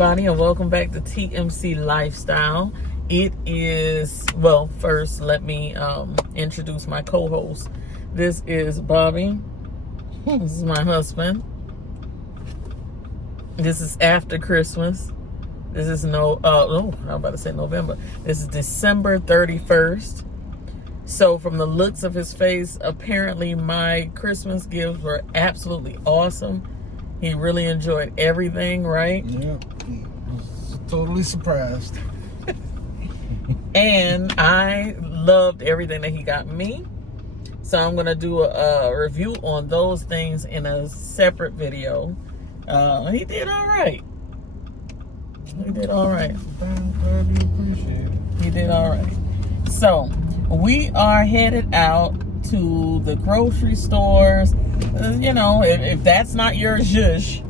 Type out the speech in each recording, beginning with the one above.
everybody, and welcome back to TMC Lifestyle. It is, well, first let me introduce my co-host. This is Bobby. This is my husband. This is after Christmas. This is I'm about to say November. This is December 31st. So from the looks of his face, apparently my Christmas gifts were absolutely awesome. He really enjoyed everything, right? Yeah, was totally surprised. And I loved everything that he got me. So I'm going to do a review on those things in a separate video. He did all right. He did all right. I'm glad you appreciate it. He did all right. So we are headed out to the grocery stores. You know, if that's not your zhush,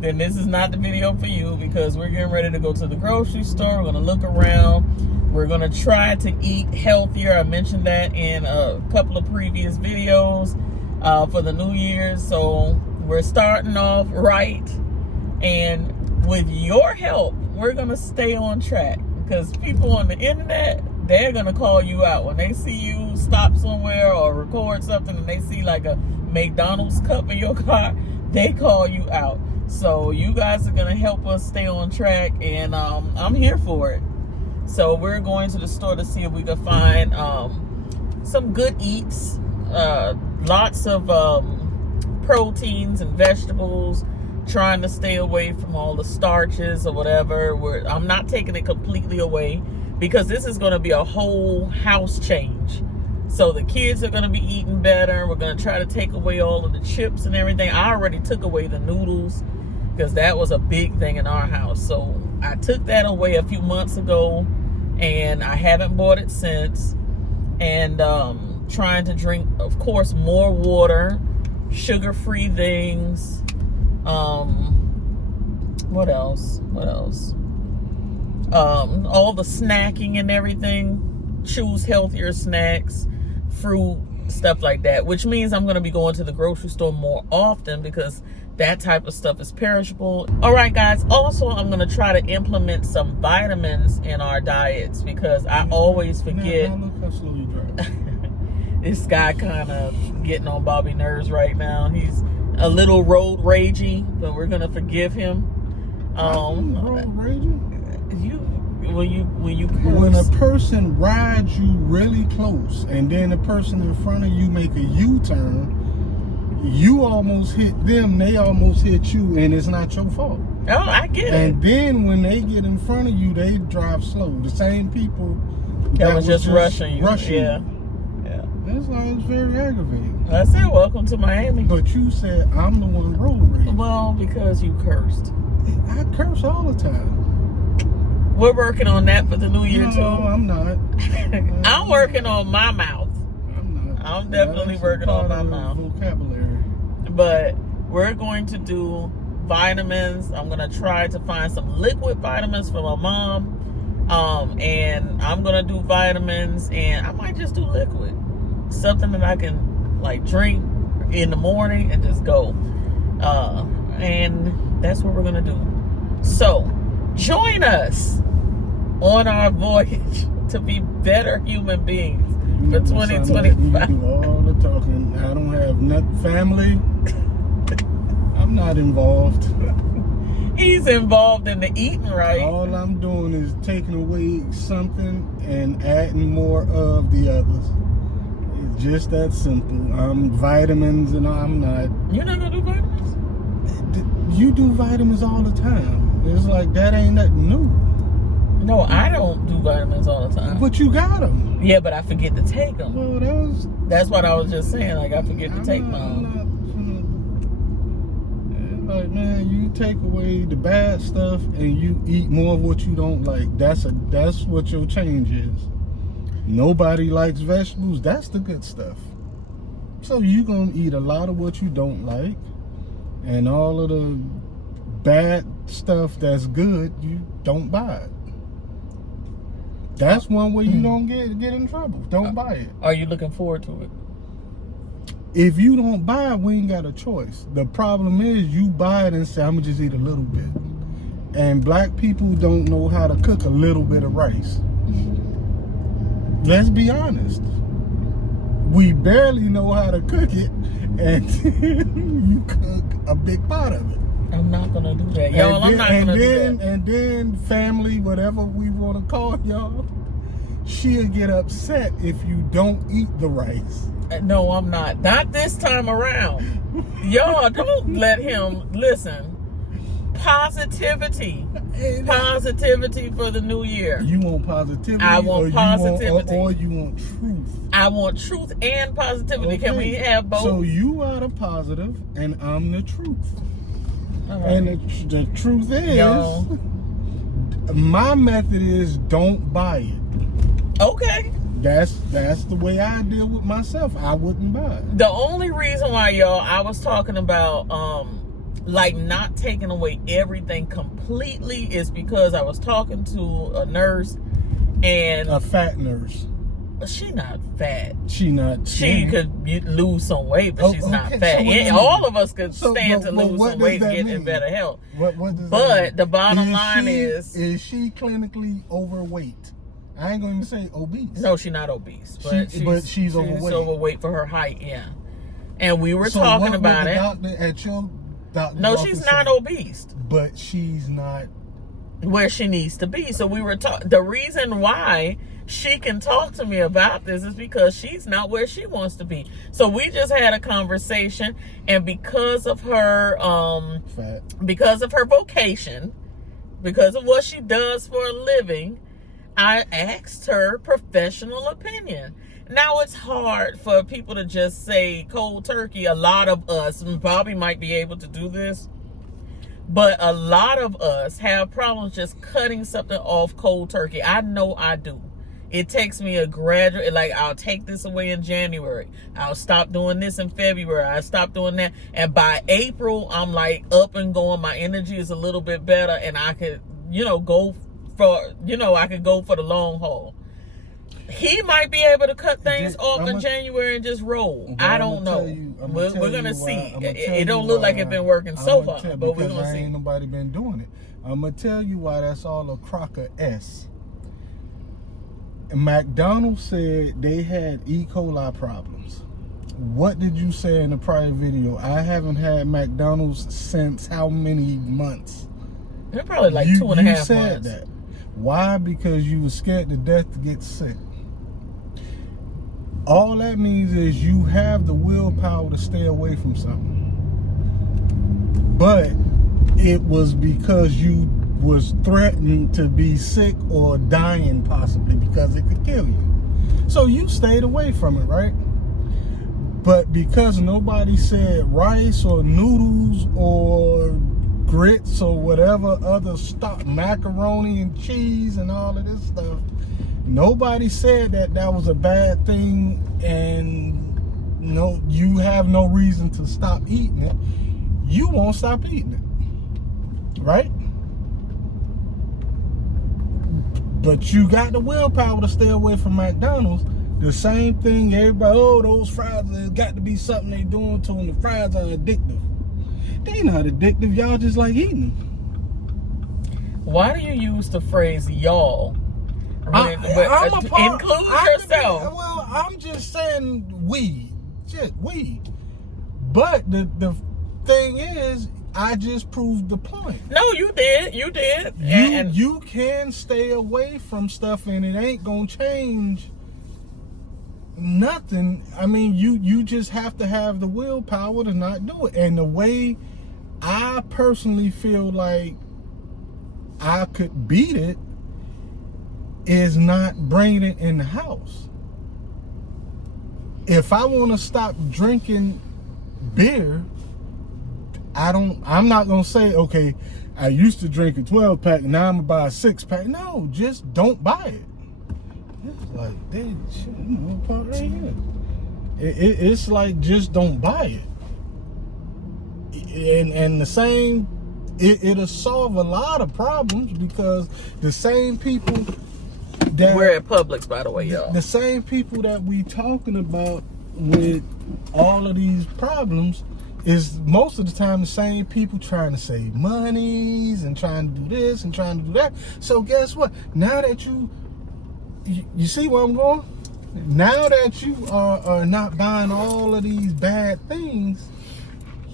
then this is not the video for you, because we're getting ready to go to the grocery store. We're going to look around. We're going to try to eat healthier. I mentioned that in a couple of previous videos for the New Year's. So we're starting off right. And with your help, we're going to stay on track, because people on the internet, they're going to call you out. When they see you stop somewhere or record something and they see like a McDonald's cup in your car, they call you out. So you guys are going to help us stay on track, and I'm here for it. So we're going to the store to see if we can find some good eats, lots of proteins and vegetables, trying to stay away from all the starches or whatever. I'm not taking it completely away, because this is going to be a whole house change. So the kids are going to be eating better. We're going to try to take away all of the chips and everything. I already took away the noodles, because that was a big thing in our house. So I took that away a few months ago, and I haven't bought it since. And trying to drink, of course, more water, sugar-free things. What else? All the snacking and everything. Choose healthier snacks, fruit, stuff like that, which means I'm going to be going to the grocery store more often, because that type of stuff is perishable. All right, guys. Also, I'm going to try to implement some vitamins in our diets, because I always forget. Look how slow you drive. This guy kind of getting on Bobby's nerves right now. He's a little road ragey, but we're going to forgive him. Road raging? When a person rides you really close, and then the person in front of you make a U-turn, you almost hit them, they almost hit you, and it's not your fault. Oh, I get it. And then when they get in front of you, they drive slow. The same people that was just rushing you. Yeah. That's why it's very aggravating. I said, welcome to Miami. But you said I'm the one road raging. Well, because you cursed. I curse all the time. We're working on that for the new year, too. No, I'm not. I'm working on my mouth. I'm not. I'm definitely working on my mouth. Vocabulary. But we're going to do vitamins. I'm going to try to find some liquid vitamins for my mom. And I'm going to do vitamins, and I might just do liquid. Something that I can like drink in the morning and just go. And that's what we're going to do. So join us on our voyage to be better human beings for 2025. You do all the talking. I don't have family. I'm not involved. He's involved in the eating, right? All I'm doing is taking away something and adding more of the others. It's just that simple. I'm vitamins, and I'm not. You're not gonna do vitamins? You do vitamins all the time. It's like that ain't nothing new. No, I don't do vitamins all the time. But you got them. Yeah, but I forget to take them. Well, that's what I was just saying. Like, I forget to take mine. Like, man, you take away the bad stuff and you eat more of what you don't like. That's what your change is. Nobody likes vegetables. That's the good stuff. So you gonna eat a lot of what you don't like, and all of the bad stuff that's good, you don't buy it. That's one way you don't get in trouble. Don't buy it. Are you looking forward to it? If you don't buy it, we ain't got a choice. The problem is you buy it and say, I'm gonna just eat a little bit. and black people don't know how to cook a little bit of rice. Let's be honest. We barely know how to cook it, and you cook a big part of it. I'm not gonna do that, y'all. I'm not gonna do that. And then family, whatever we want to call y'all, she'll get upset if you don't eat the rice. No, I'm not. Not this time around. Y'all, don't let him listen. Positivity. Positivity for the new year. You want positivity? I want positivity. Or you want truth? I want truth and positivity. Okay. Can we have both? So you are the positive, and I'm the truth. Right. And the truth is, Yo. my method is don't buy it. Okay. That's the way I deal with myself. I wouldn't buy it. The only reason why, y'all, I was talking about like not taking away everything completely is because I was talking to a nurse, and A fat nurse. she not fat. She Could lose some weight, but she's not fat. So all of us could so stand to what lose does some weight and that get in mean? better health. What does that But mean? the bottom line is is clinically overweight? I ain't gonna even say obese. no, she's not obese, but she's overweight. She's overweight for her height, yeah. And we were So talking what about would the it. doctor at your doctor's No, office she's say? not obese. But she's not. Where she needs to be. So we were talking. The reason why she can talk to me about this is because she's not where she wants to be. So we just had a conversation, and because of her Fat. because of her vocation, because of what she does for a living, I asked her professional opinion. Now, it's hard for people to just say cold turkey. A lot of us, and Bobby might be able to do this, but a lot of us have problems just cutting something off cold turkey. I know I do. It takes me a gradual, like I'll take this away in January. I'll stop doing this in February. I stop doing that. And by April, I'm like up and going. My energy is a little bit better, and I could, go for, I could go for the long haul. He might be able to cut things off in January and just roll. I don't know. We're going to see. It don't look like it's been working so far, but we're going to see. Ain't nobody been doing it. I'm going to tell you why that's all a crock of S. McDonald's said they had E. coli problems. What did you say in the prior video? I haven't had McDonald's since how many months? They're probably like 2.5 months. You said that. Why? Because you were scared to death to get sick. All that means is you have the willpower to stay away from something. But it was because you was threatened to be sick or dying possibly because it could kill you. So you stayed away from it, right? But because nobody said rice or noodles or grits or whatever other stuff, macaroni and cheese and all of this stuff, nobody said that was a bad thing, and no, you have no reason to stop eating it. You won't stop eating it, right? But you got the willpower to stay away from McDonald's. The same thing, everybody, those fries, there's got to be something they doing to them. The fries are addictive. They not addictive, y'all just like eating them. Why do you use the phrase y'all? Include yourself. Well, I'm just saying we. But the thing is, I just proved the point. No, you did. You did. You can stay away from stuff, and it ain't gonna change nothing. I mean, you just have to have the willpower to not do it. And the way I personally feel like I could beat it is not bringing it in the house. If I want to stop drinking beer, I'm not going to say, okay, I used to drink a 12-pack, now I'm going to buy a 6-pack. No, just don't buy it. It's like, part right here. It's like, just don't buy it. And the same, it'll solve a lot of problems, because the same people that... We're at Publix, by the way, y'all. The same people that we talking about with all of these problems, is most of the time the same people trying to save monies and trying to do this and trying to do that. So guess what? Now that you see where I'm going? Now that you are not buying all of these bad things,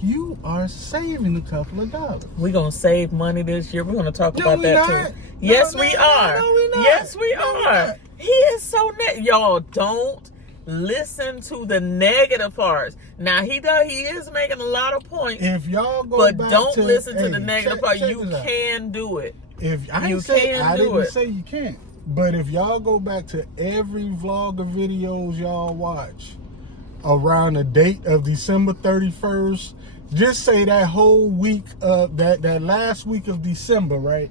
you are saving a couple of dollars. We're going to save money this year. We're going to talk about that not. too. Yes, we are. No, we not. Yes, we No, are. not. He is so y'all don't listen to the negative parts. Now he is making a lot of points. If y'all go but back don't to, listen to the negative part. check You this out. can do it. If I You didn't say, can I do didn't it. say you can't. But if y'all go back to every vlogger videos y'all watch around the date of December 31st, just say that whole week of that last week of December, right?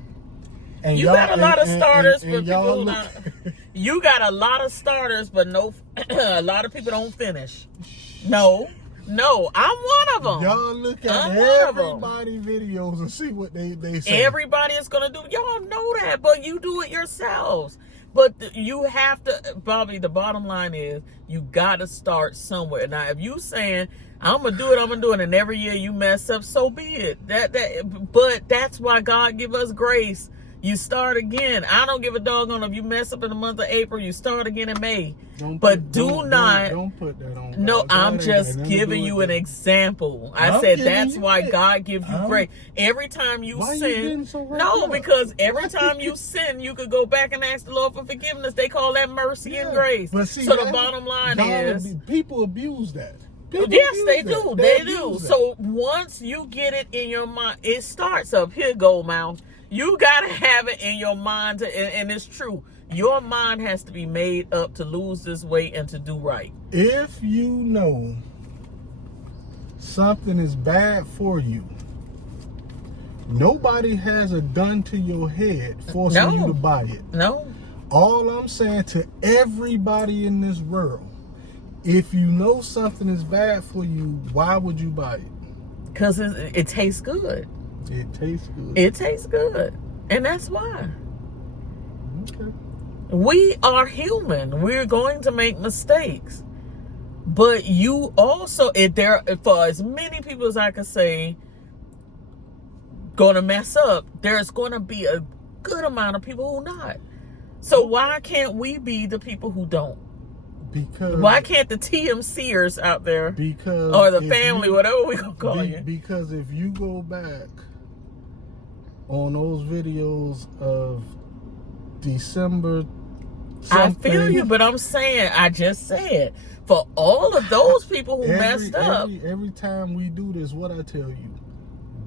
And You got a lot of starters, but y'all people look, not. You got a lot of starters, but no, a lot of people don't finish. No, I'm one of them. y'all look at I'm one of 'em. everybody's videos and see what they say. Everybody is gonna do. Y'all know that, but you do it yourselves. But you have to, Bobby. The bottom line is you got to start somewhere. Now, if you saying I'm gonna do it, and every year you mess up, so be it. But that's why God give us grace. You start again. I don't give a doggone if you mess up in the month of April. You start again in May. Don't but put that on. No, God. I'm God just ain't got giving you an nothing example. I I'm said giving that's you why it. God gives you I'm- grace. Every time you Why you sin, getting so wrapped no, up? because every time you sin, you could go back and ask the Lord for forgiveness. They call that mercy and grace. But see, so the bottom line is, people abuse that. People yes, abuse they that. do. They abuse do. that. So once you get it in your mind, it starts up here, gold mouth. You gotta have it in your mind, and it's true. Your mind has to be made up to lose this weight and to do right. If you know something is bad for you, nobody has a gun to your head forcing you to buy it. No. All I'm saying to everybody in this world, if you know something is bad for you, why would you buy it? Because it tastes good. It tastes good. It tastes good. And that's why. Okay. We are human. We're going to make mistakes. But you also, for as many people as I can say, going to mess up, there's going to be a good amount of people who not. So why can't we be the people who don't? Because why can't the TMCers out there, because or the family, whatever we gonna call you? Because if you go back on those videos of December something, I feel you, but I'm saying, I just said, for all of those people who messed up. Every time we do this, what I tell you,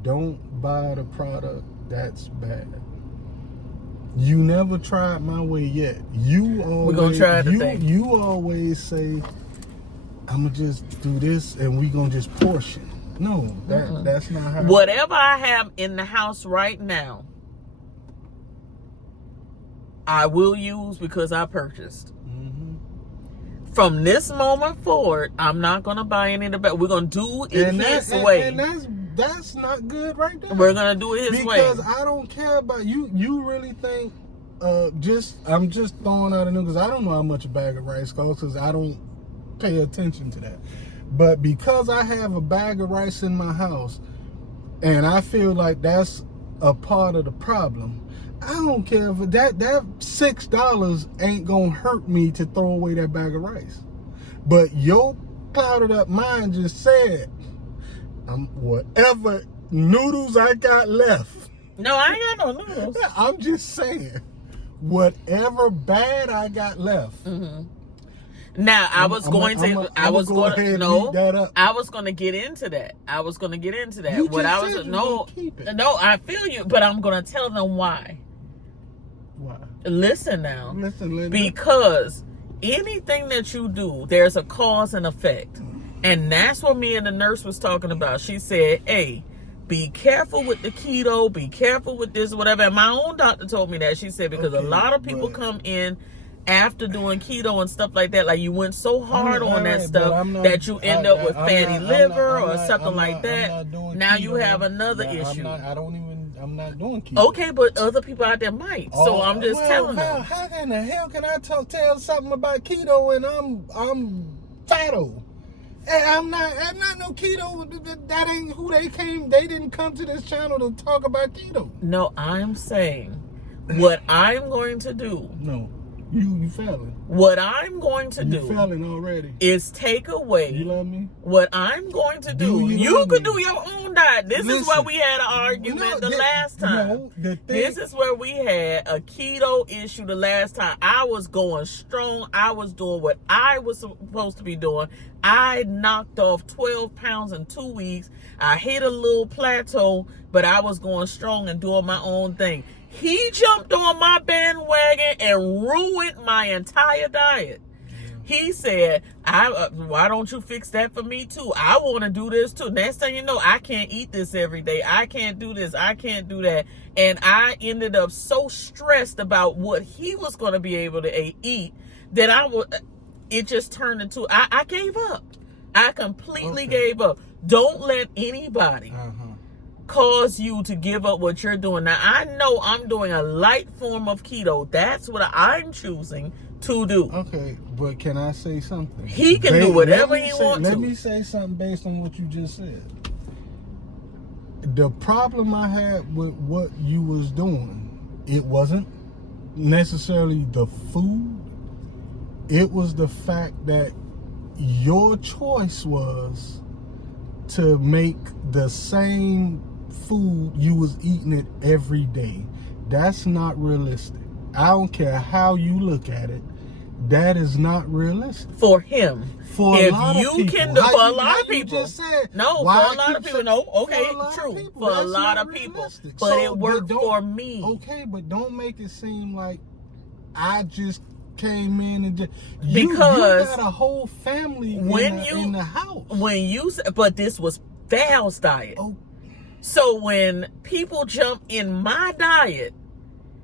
don't buy the product that's bad. You never tried my way yet. We're gonna try the thing. You always say, I'm gonna just do this and we gonna just portion. No, that's not how. Whatever I have in the house right now, I will use because I purchased. From this moment forward, I'm not gonna buy any of the back. We're gonna do it his way. And that's not good right there. We're gonna do it his way. Because I don't care about you. You really think I'm just throwing out a number because I don't know how much a bag of rice costs because I don't pay attention to that. But because I have a bag of rice in my house and I feel like that's a part of the problem, I don't care if that $6 ain't gonna hurt me to throw away that bag of rice. But your clouded up mind just said, whatever noodles I got left. No, I ain't got no noodles. I'm just saying, whatever bad I got left. Now I was going to get into that. No, I feel you, but I'm gonna tell them why. Why? Listen now. Listen, Linda. Because anything that you do, there's a cause and effect. And that's what me and the nurse was talking about. She said, hey, be careful with the keto, be careful with this, whatever. And my own doctor told me that. She said, because a lot of people come in after doing keto and stuff like that, like you went so hard on that stuff that you end up with fatty liver or something like that. Now you have another issue. I'm not doing keto. Okay, but other people out there might. So I'm just telling them. How in the hell can I tell something about keto and I'm fatto? I'm not no keto. That ain't who they came. They didn't come to this channel to talk about keto. No, I'm saying what I'm going to do. No, you failing. What I'm going to do. You failing already. Is take away. You love me? What I'm going to do. You could do your own diet. This is where we had an argument last time. No, this is where we had a keto issue the last time. I was going strong. I was doing what I was supposed to be doing. I knocked off 12 pounds in 2 weeks. I hit a little plateau, but I was going strong and doing my own thing. He jumped on my bandwagon and ruined my entire diet. He said, why don't you fix that for me too? I want to do this too. Next thing you know, I can't eat this every day. I can't do this. I can't do that. And I ended up so stressed about what he was going to be able to eat that it just turned into, I gave up. I completely gave up. Don't let anybody cause you to give up what you're doing. Now, I know I'm doing a light form of keto. That's what I'm choosing to do. Okay, but can I say something? He can do whatever he wants to. Let me say something based on what you just said. The problem I had with what you was doing, it wasn't necessarily the food. It was the fact that your choice was to make the same food you was eating it every day. That's not realistic. I don't care how you look at it. That is not realistic for him. For a lot of people. For a lot of people. Just said, no, for a lot of people. No, okay, true. For a lot of people. But it worked for me. Okay, but don't make it seem like I just came in and just, because you got a whole family in the house. But this was Val's diet. Oh. So when people jump in my diet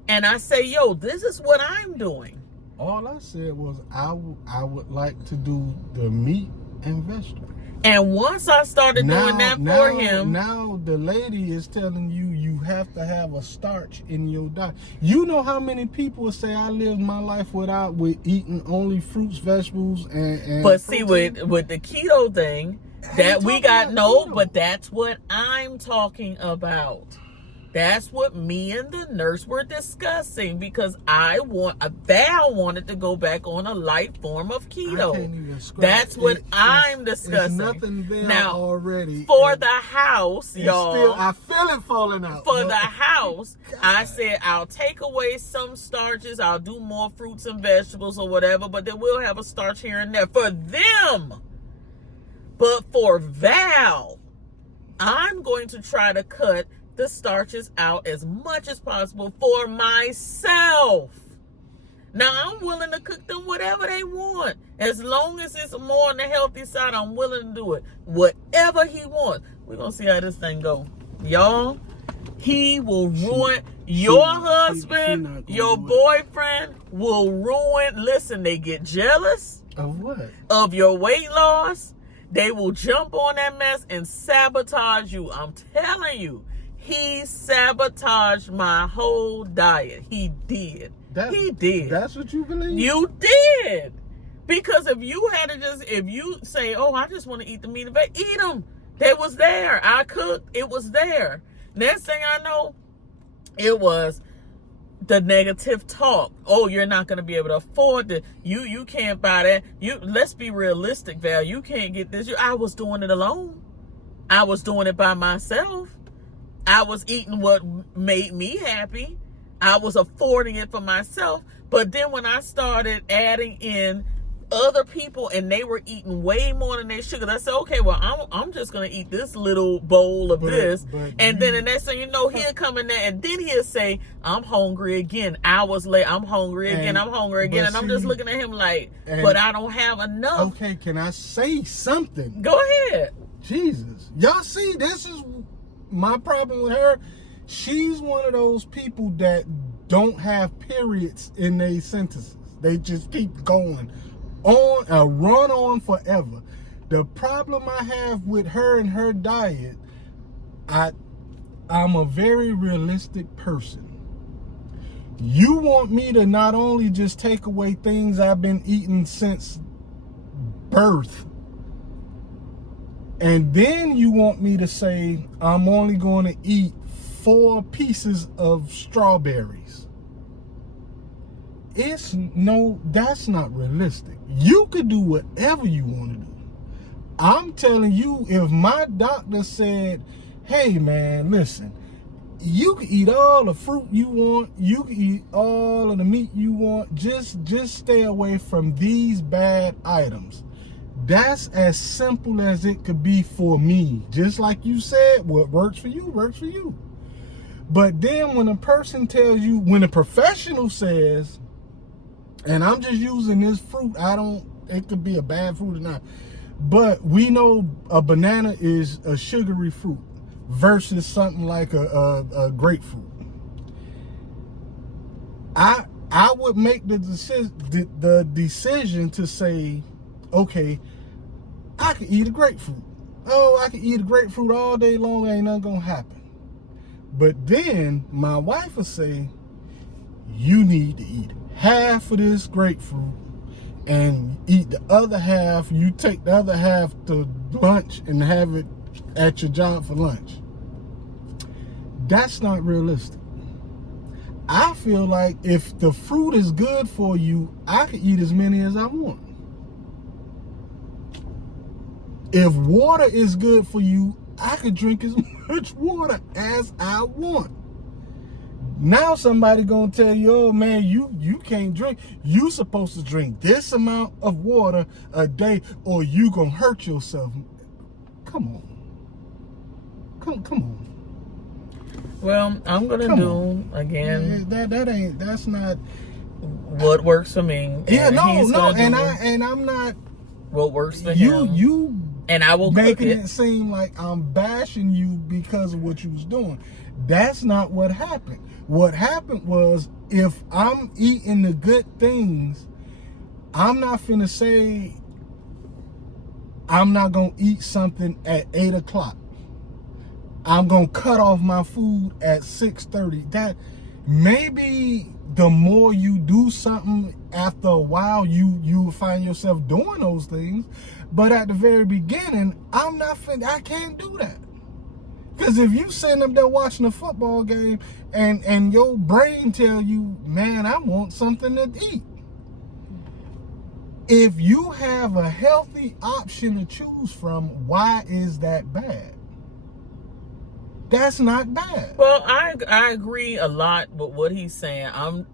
and I say, yo, this is what I'm doing. All I said was I would like to do the meat and vegetables. And once I started doing that for him. Now the lady is telling you have to have a starch in your diet. You know how many people say I live my life with eating only fruits, vegetables, and but protein? See, with the keto thing, that we got but that's what I'm talking about. That's what me and the nurse were discussing, because Val wanted to go back on a light form of keto. That's what I'm discussing. There's nothing there now, already. For the house, y'all. I feel it falling out. For the house, I said I'll take away some starches. I'll do more fruits and vegetables or whatever, but then we'll have a starch here and there for them. But for Val, I'm going to try to cut the starches out as much as possible for myself. Now, I'm willing to cook them whatever they want. As long as it's more on the healthy side, I'm willing to do it. Whatever he wants. We're going to see how this thing go. Y'all, he will ruin your husband, your boyfriend will ruin. Listen, they get jealous. Of what? Of your weight loss. They will jump on that mess and sabotage you. I'm telling you. He sabotaged my whole diet. He did. He did. That's what you believe? You did. Because if you say, oh, I just want to eat the meat and veg, eat them. They was there. I cooked. It was there. Next thing I know, it was the negative talk. Oh, you're not going to be able to afford it. You can't buy that. Let's be realistic, Val. You can't get this. I was doing it alone. I was doing it by myself. I was eating what made me happy. I was affording it for myself. But then when I started adding in other people and they were eating way more than they should, I said, okay, well, I'm just going to eat this little bowl of this. And then the next thing you know, he'll come in there and then he'll say, I'm hungry again. Hours later, I'm hungry again. I'm hungry again. And I'm just looking at him like, but I don't have enough. Okay, can I say something? Go ahead. Jesus. Y'all see, this is my problem with her. She's one of those people that don't have periods in their sentences. They just keep going on, run on forever. The problem I have with her and her diet, I'm a very realistic person. You want me to not only just take away things I've been eating since birth, And then you want me to say I'm only going to eat 4 pieces of strawberries. That's not realistic. You could do whatever you want to do. I'm telling you, if my doctor said, hey man, listen, you can eat all the fruit you want, you can eat all of the meat you want, just stay away from these bad items. That's as simple as it could be for me. Just like you said, what works for you, works for you. But then when a person tells you, when a professional says, and I'm just using this fruit, it could be a bad fruit or not, but we know a banana is a sugary fruit versus something like a grapefruit. I would make the decision to say, okay, I could eat a grapefruit. Oh, I could eat a grapefruit all day long, ain't nothing gonna happen. But then my wife will say, you need to eat half of this grapefruit and eat the other half. You take the other half to lunch and have it at your job for lunch. That's not realistic. I feel like if the fruit is good for you, I can eat as many as I want. If water is good for you, I could drink as much water as I want. Now somebody gonna tell you, oh man, you can't drink. You supposed to drink this amount of water a day or you gonna hurt yourself. Come on. Come on. Well, I'm gonna do again. That's not what works for me. Yeah, no, and I'm not what works for him. You and I will making it seem like I'm bashing you because of what you was doing. That's not what happened. What happened was, if I'm eating the good things, I'm not finna say I'm not gonna eat something at 8 o'clock. I'm gonna cut off my food at 6:30. That maybe the more you do something, after a while you find yourself doing those things. But at the very beginning, I can't do that. Because if you sitting up there watching a football game and your brain tell you, man, I want something to eat. If you have a healthy option to choose from, why is that bad? That's not bad. Well, I agree a lot with what he's saying.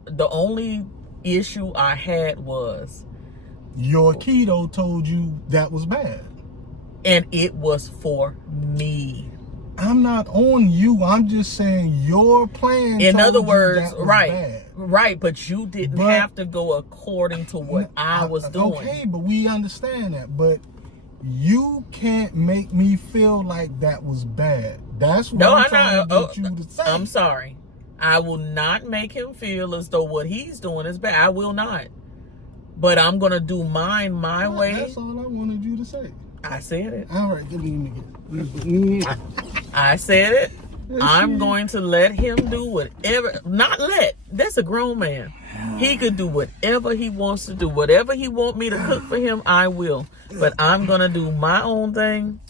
The only issue I had was your keto told you that was bad. And it was for me. I'm not on you. I'm just saying your plan. In other words, bad. Right. But you didn't have to go according to what I was doing. Okay, but we understand that. But you can't make me feel like that was bad. That's what I'm trying to get you to say. I'm sorry. I will not make him feel as though what he's doing is bad. I will not. But I'm gonna do mine my way. That's all I wanted you to say. I said it. All right, give me again. I said it. I'm going to let him do whatever. That's a grown man. He could do whatever he wants to do. Whatever he want me to cook for him, I will. But I'm going to do my own thing.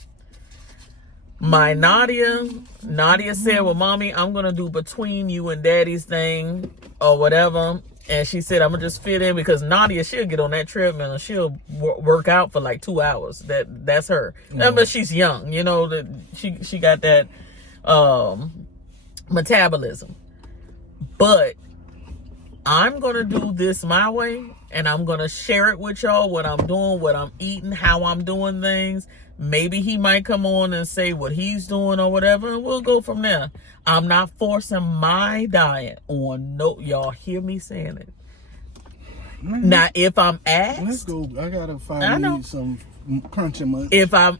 My Nadia said, well, mommy, I'm going to do between you and daddy's thing or whatever. And she said, I'm going to just fit in, because Nadia, she'll get on that treadmill and she'll work out for like 2 hours. That's her. But she's young, you know, she got that metabolism. But I'm going to do this my way, and I'm going to share it with y'all, what I'm doing, what I'm eating, how I'm doing things. Maybe he might come on and say what he's doing or whatever, and we'll go from there. I'm not forcing my diet on y'all hear me saying it. Now, if I'm asked, let's go. I gotta find some crunching munch. If I'm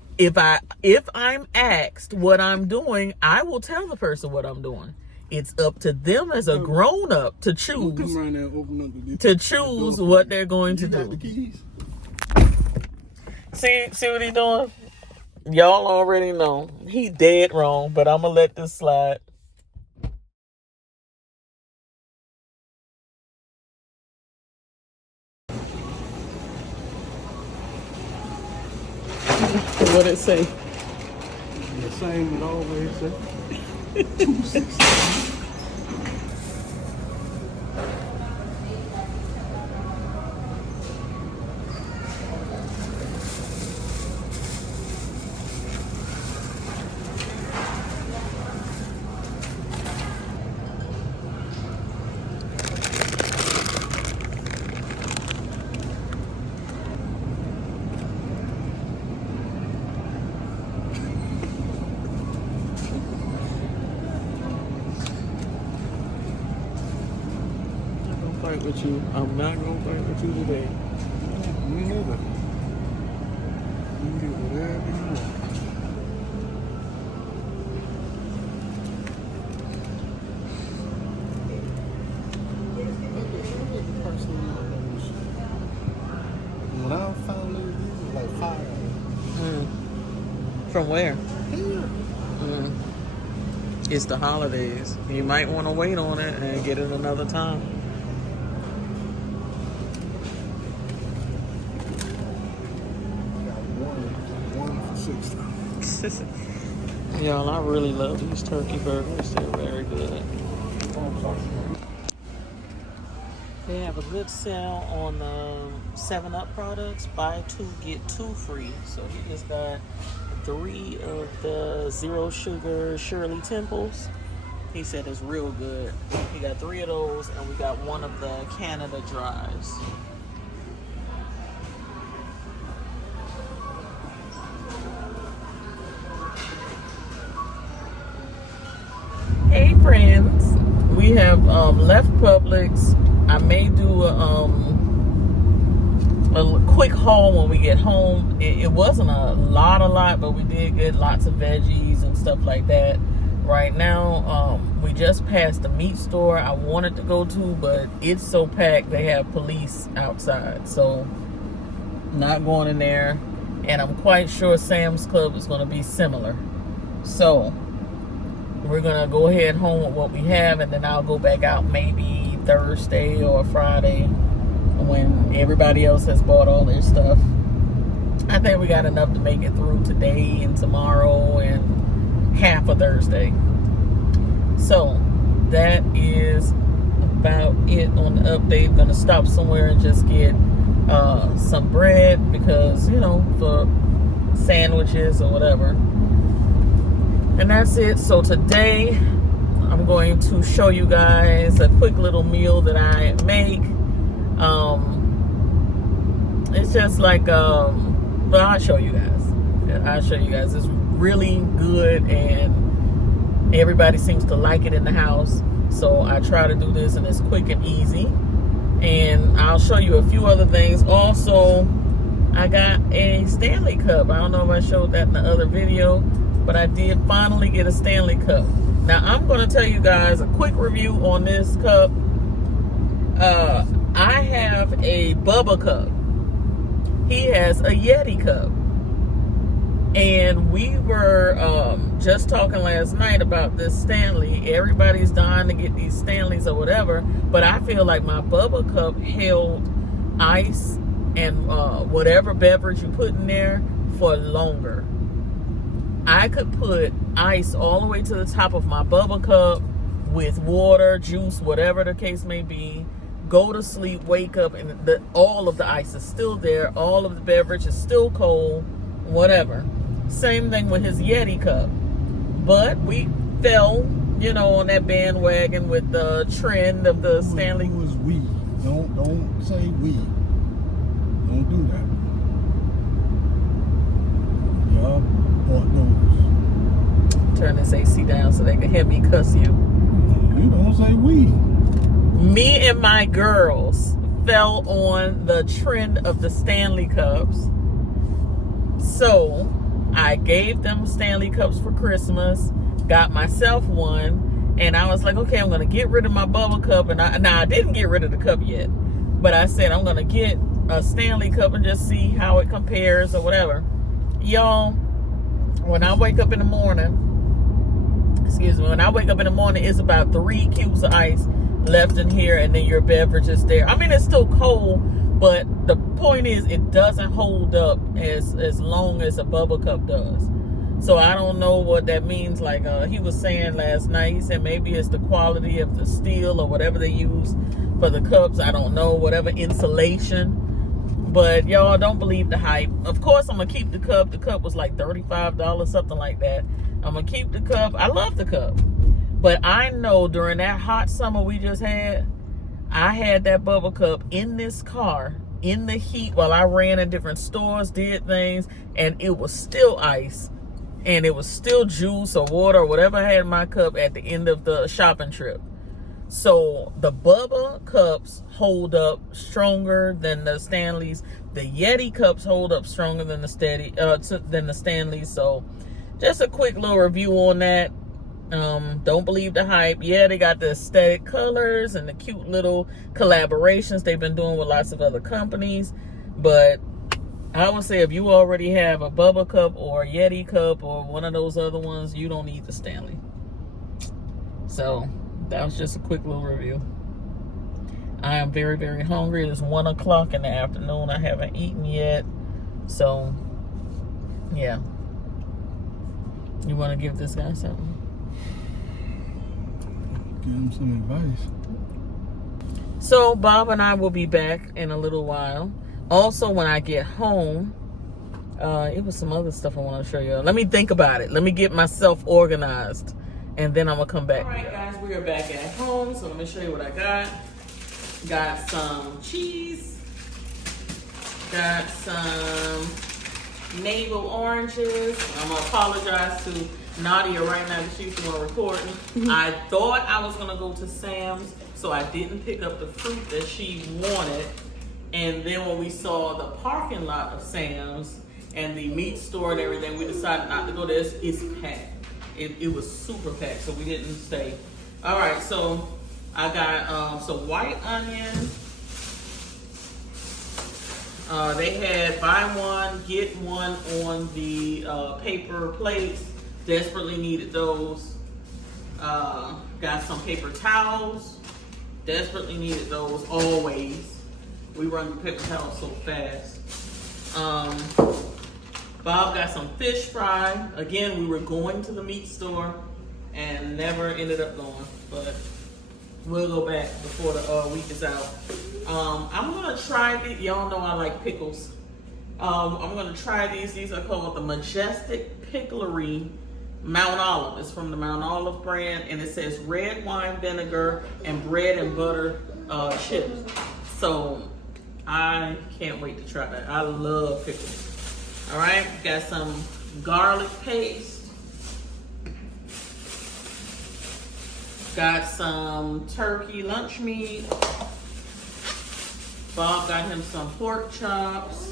asked what I'm doing, I will tell the person what I'm doing. It's up to them as a grown up to choose. What they're going to do. The keys? See what he doing? Y'all already know he dead wrong, but I'm gonna let this slide. What it say? The same it always said. 260. Fight with you. I'm not gonna fight with you today. Me neither. You can do whatever you want. When I found these was like $5. From where? Here. It's the holidays. You might want to wait on it and get it another time. One for $6. Y'all, I really love these turkey burgers. They're very good. They have a good sale on the 7-Up products. Buy 2, get 2 free. So he just got 3 of the zero sugar Shirley Temples. He said it's real good. He got 3 of those, and we got 1 of the Canada Dries. Hey friends, we have left Publix. I may do a quick haul when we get home. It wasn't a lot, but we did get lots of veggies and stuff like that. Right now, we just passed the meat store I wanted to go to, but it's so packed they have police outside, so not going in there. And I'm quite sure Sam's Club is going to be similar. So we're gonna go ahead home with what we have, and then I'll go back out maybe Thursday or Friday when everybody else has bought all their stuff. I think we got enough to make it through today and tomorrow and half of Thursday. So that is about it on the update. Gonna stop somewhere and just get some bread because, you know, for sandwiches or whatever. And that's it. So today I'm going to show you guys a quick little meal that I make. It's just like well, I'll show you guys. It's really good and everybody seems to like it in the house, so I try to do this and it's quick and easy. And I'll show you a few other things. Also, I got a Stanley Cup. I don't know if I showed that in the other video, but I did finally get a Stanley Cup. Now I'm going to tell you guys a quick review on this cup. I have a Bubba cup. He has a Yeti cup. And we were just talking last night about this Stanley. Everybody's dying to get these Stanleys or whatever, but I feel like my Bubba cup held ice and whatever beverage you put in there for longer. I could put ice all the way to the top of my Bubba cup with water, juice, whatever the case may be, go to sleep, wake up, and all of the ice is still there, all of the beverage is still cold, whatever. Same thing with his Yeti cup. But we fell, you know, on that bandwagon with the trend of the Stanley. Who was we? Don't say we. Don't do that. Y'all bought those. Turn this AC down so they can hear me cuss you. You don't say we. Me and my girls fell on the trend of the Stanley Cups. So I gave them Stanley Cups for Christmas, got myself one, and I was like, okay, I'm going to get rid of my Bubba cup. And I didn't get rid of the cup yet, but I said I'm going to get a Stanley Cup and just see how it compares or whatever. Y'all, when I wake up in the morning, it's about 3 cubes of ice left in here, and then your beverage is there. I mean, it's still cold, but the point is it doesn't hold up as long as a Bubba cup does. So I don't know what that means. Like he was saying last night, he said maybe it's the quality of the steel or whatever they use for the cups. I don't know, whatever insulation. But y'all, don't believe the hype. Of course, I'm gonna keep the cup. The cup was like $35, something like that. I'm gonna keep the cup. I love the cup. But I know during that hot summer we just had, I had that bubble cup in this car in the heat while I ran in different stores, did things, and it was still ice. And it was still juice or water or whatever I had in my cup at the end of the shopping trip. So the Bubba cups hold up stronger than the Stanleys. The Yeti cups hold up stronger than the Stanleys. So just a quick little review on that. Don't believe the hype. Yeah, they got the aesthetic colors and the cute little collaborations they've been doing with lots of other companies. But I would say if you already have a Bubba cup or a Yeti cup or one of those other ones, you don't need the Stanley. So that was just a quick little review. I am very, very hungry. It is 1 o'clock in the afternoon. I haven't eaten yet. So, yeah. You want to give this guy something? Give him some advice. So, Bob and I will be back in a little while. Also, when I get home, it was some other stuff I want to show you. Let me think about it. Let me get myself organized. And then I'm going to come back. All right, guys, we are back at home. So let me show you what I got. Got some cheese. Got some navel oranges. I'm going to apologize to Nadia right now because she's the one recording. I thought I was going to go to Sam's, so I didn't pick up the fruit that she wanted. And then when we saw the parking lot of Sam's and the meat store and everything, we decided not to go there. It's packed. It was super packed, so we didn't stay. All right, so I got some white onions. They had buy one, get one on the paper plates. Desperately needed those. Got some paper towels. Desperately needed those, always. We run the paper towels so fast. Bob got some fish fry. Again, we were going to the meat store and never ended up going, but we'll go back before the week is out. I'm gonna try these. Y'all know I like pickles. I'm gonna try these. These are called the Majestic Picklery Mount Olive. It's from the Mount Olive brand, and it says red wine vinegar and bread and butter chips. So I can't wait to try that. I love pickles. All right, got some garlic paste. Got some turkey lunch meat. Bob got him some pork chops.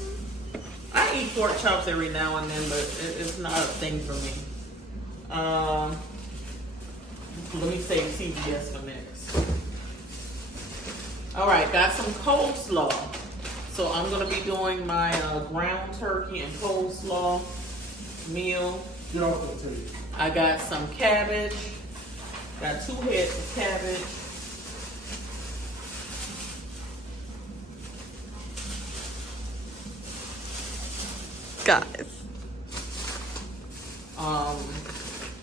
I eat pork chops every now and then, but it's not a thing for me. Let me save CVS for next. All right, got some coleslaw. So I'm gonna be doing my ground turkey and coleslaw meal. Get off that turkey. I got some cabbage. Got 2 heads of cabbage. Guys.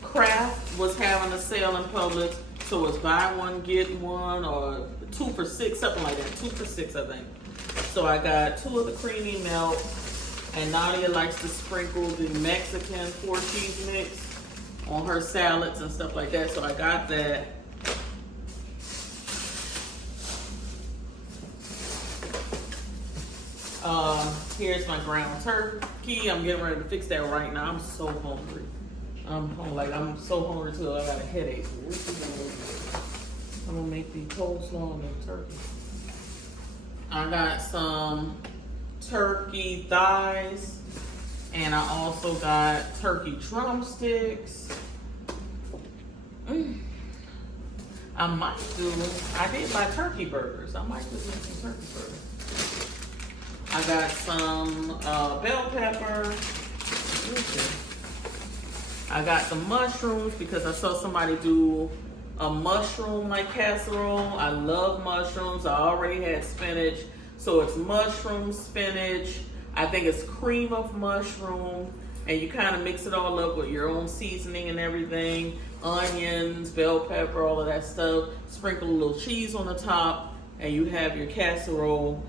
Kraft was having a sale in Publix, so it's buy one, get one, or 2 for $6, something like that. 2 for $6, I think. So I got 2 of the creamy milk, and Nadia likes to sprinkle the Mexican 4-cheese mix on her salads and stuff like that, so I got that. Here's my ground turkey. I'm getting ready to fix that right now. I'm so hungry. I'm so hungry too. I got a headache. I'm gonna make the coleslaw and the turkey. I got some turkey thighs, and I also got turkey drumsticks. I did buy turkey burgers. I might just make some turkey burgers. I got some bell pepper. I got some mushrooms because I saw somebody do a mushroom like casserole. I love mushrooms. I already had spinach. So it's mushroom, spinach. I think it's cream of mushroom. and you kind of mix it all up with your own seasoning and everything, onions, bell pepper, all of that stuff. Sprinkle a little cheese on the top, and you have your casserole.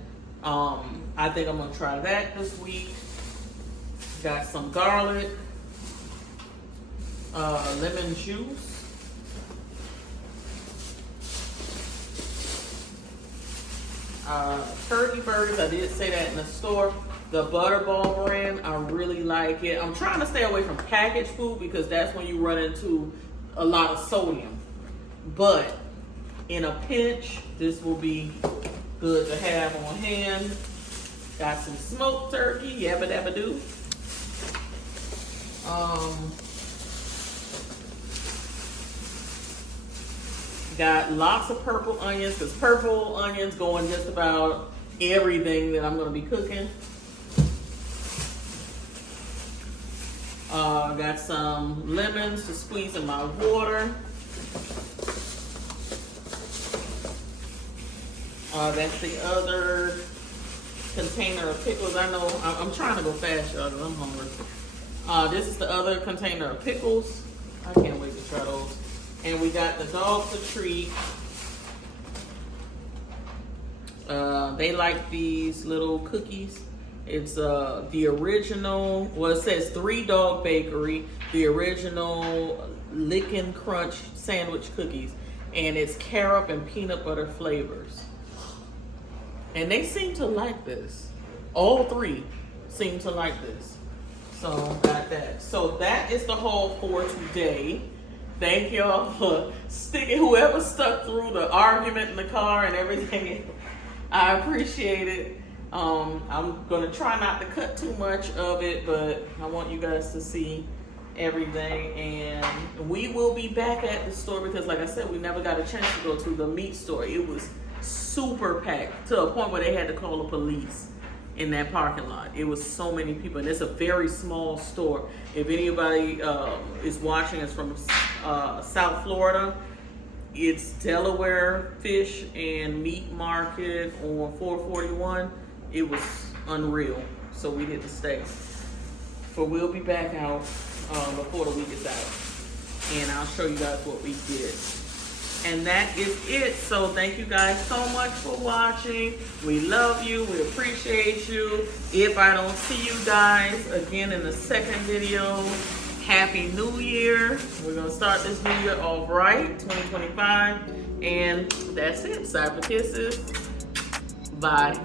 I think I'm gonna try that this week. Got some garlic, lemon juice, turkey burgers. I did say that in the store. The Butterball brand, I really like it. I'm trying to stay away from packaged food because that's when you run into a lot of sodium. But in a pinch, this will be good to have on hand. Got some smoked turkey, yabba dabba doo. Got lots of purple onions, because purple onions go in just about everything that I'm gonna be cooking. Got some lemons to squeeze in my water. That's the other container of pickles. I know I'm trying to go fast, y'all, because I'm hungry. This is the other container of pickles. I can't wait to try those. And we got the dogs a treat. They like these little cookies. It's the original, well, it says 3 Dog Bakery, the original Lickin' Crunch sandwich cookies. And it's carob and peanut butter flavors. And they seem to like this. All 3 seem to like this. So got that. So that is the haul for today. Thank y'all for sticking, whoever stuck through the argument in the car and everything. I appreciate it. I'm gonna try not to cut too much of it, but I want you guys to see everything. And we will be back at the store because, like I said, we never got a chance to go to the meat store. It was super packed to a point where they had to call the police in that parking lot. It was so many people, and it's a very small store. If anybody is watching us from South Florida, it's Delaware Fish and Meat Market on 441. It was unreal, so we didn't stay. But we'll be back out before the week is out, and I'll show you guys what we did. And that is it. So thank you guys so much for watching. We love you. We appreciate you. If I don't see you guys again in the second video, Happy New Year. We're going to start this new year off right, 2025. And that's it. Cyber kisses. Bye.